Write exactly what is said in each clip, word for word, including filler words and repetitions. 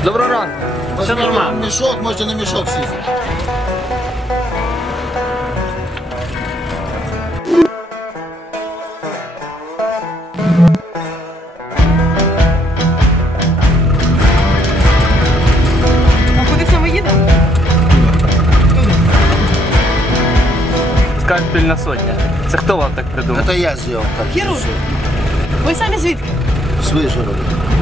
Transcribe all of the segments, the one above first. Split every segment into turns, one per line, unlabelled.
Доброго ранку. Все нормально.
Мішок, можете на мішок сісти.
А куди саме їдемо?
Скальпельна сотня. Це хто вам так придумав?
Це я зробив.
Хірург. Ви самі звідки?
З Вишгорода.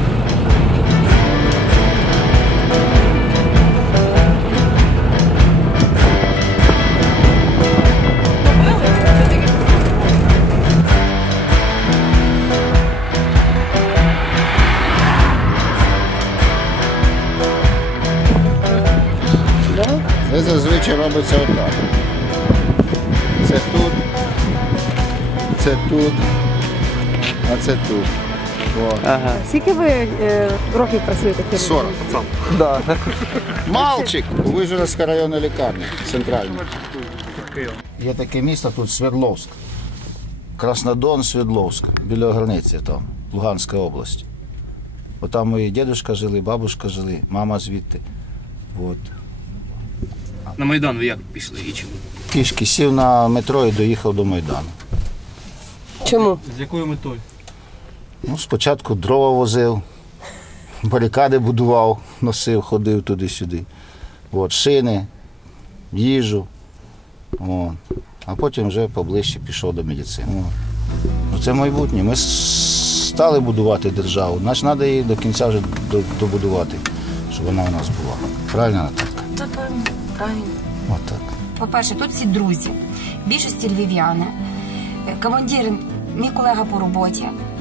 Це зазвичай робиться отак. Це тут, це тут, а це тут. О.
Ага.
Скільки ви е, років працюєте хірургом?
сорок.
Да.
Мальчик! У Вижгородська районна лікарня, центральна. Є таке місто тут Свердловськ. Краснодон, Свердловськ, біля границі там, Луганська область. Бо там мої дідусь жили, бабушка жили, мама звідти. От.
На Майдан ви як пішли і чому?
Пішки сів на метро і доїхав до Майдану.
Чому?
З якою метою?
Ну, спочатку дрова возив, барикади будував, носив, ходив туди-сюди. От, шини, їжу. От. А потім вже поближче пішов до медицини. Ну, це майбутнє. Ми стали будувати державу, значить треба її до кінця вже добудувати, щоб вона у нас була. Правильно, Наталка?
Та певно, правильно.
Отак.
По-перше, тут всі друзі, в більшості львів'яни. Командир, мій колега по роботі.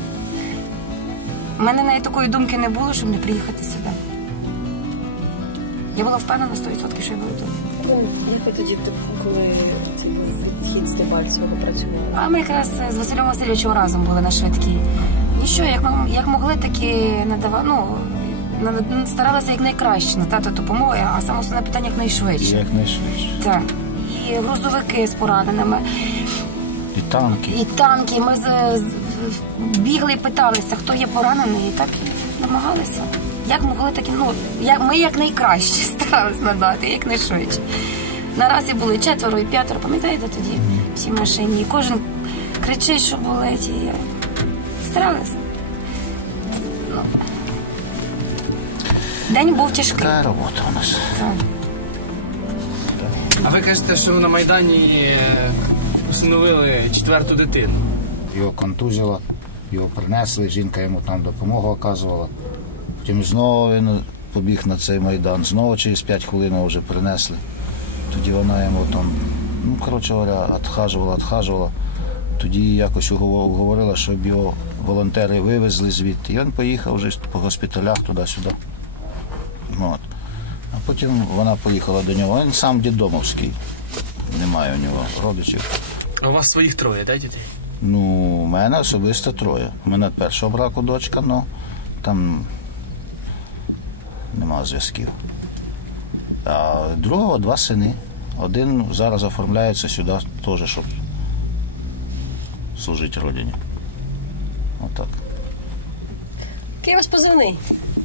У мене навіть такої думки не було, щоб не приїхати сюди. Я була впевнена сто відсотків, що я буду тут.
Як ви тоді, коли цей відхід з Дебальцевого працювали?
А ми якраз з Василем Васильовичем разом були на швидкій. І що, як, як могли, так і надавали, ну, старалися якнайкраще надати допомогу, а саме основне питання якнайшвидше.
Якнайшвидше.
Так. І грузовики з пораненими.
І танки.
І танки. Ми з, з, бігли і питалися, хто є поранений, і так намагалися. Як могли, так і, ну, як, ми якнайкраще старалися надати, якнайшвидше. Наразі були четверо і п'ятеро, пам'ятаєте тоді, всі в машині. І кожен кричить, що болить, і старалися. Ну. День був тяжкий.
Така робота у нас.
Так.
А ви кажете, що на Майдані усиновили четверту дитину.
Його контузило, його принесли, жінка йому там допомогу оказувала. Потім знову він побіг на цей Майдан, знову через п'ять хвилин його вже принесли. Тоді вона йому там, ну, коротше говоря, відхажувала, відхажувала. Тоді якось уговорила, щоб його волонтери вивезли звідти. І він поїхав вже по госпіталях туди-сюди. От. А потім вона поїхала до нього. Він сам дідомовський. Немає у нього родичів.
А у вас своїх троє, так, дітей?
Ну, у мене особисто троє. У мене першого браку дочка, але там нема зв'язків. А другого два сини. Один зараз оформляється сюди теж, щоб служити родині. Отак.
Який у вас позивний?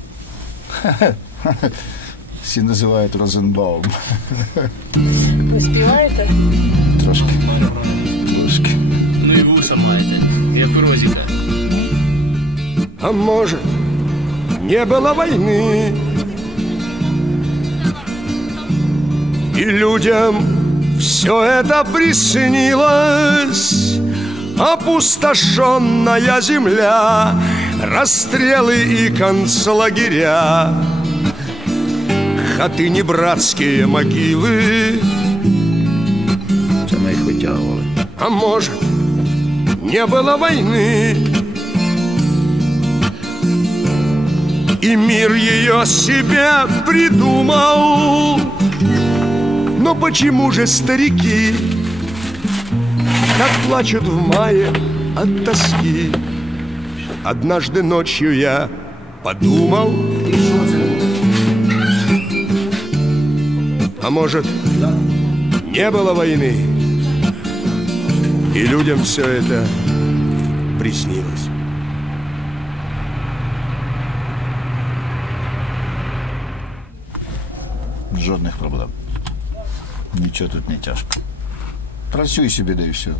Всі називають Розенбаум.
Ви співаєте?
Трошки. Трошки.
Ну і вуса маєте, як у Розіка.
А может, не было войны, и людям все это приснилось. Опустошенная земля, расстрелы и концлагеря, хатыни братские могилы.
Це ми їх витягували.
А может, не было войны, и мир ее себе придумал. Но почему же старики так плачут в мае от тоски? Однажды ночью я подумал, а может, не было войны, и людям все это приснилось.
жодних проблем. Нічого тут не тяжко. Працюй собі, да і все.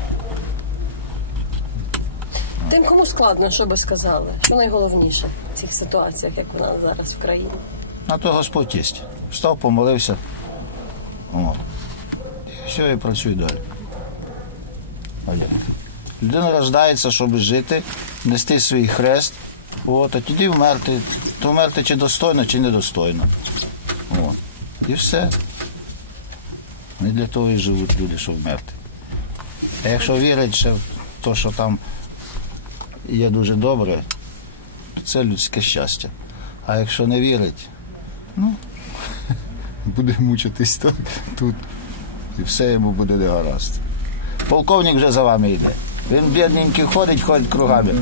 Тим, кому складно, що би сказали? Що найголовніше в цих ситуаціях, як вона зараз в країні?
А то Господь єсть. Встав, помолився. О. І все, і працюй далі. А як? Людина рождається, щоб жити, нести свій хрест, от, а тоді вмерти. То вмерти чи достойно, чи недостойно. От. І все. Не для того і живуть люди, щоб вмерти. А якщо вірять ще в те, що там є дуже добре, то це людське щастя. А якщо не вірить, ну, буде мучитись тут, тут. І все йому буде не гаразд. Полковник вже за вами йде. Він бідненький ходить, ходить кругами.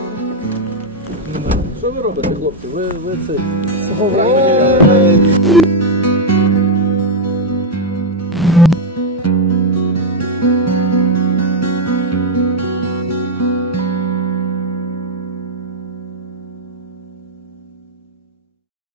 Що ви робите, хлопці? Ви, ви це...
Ой!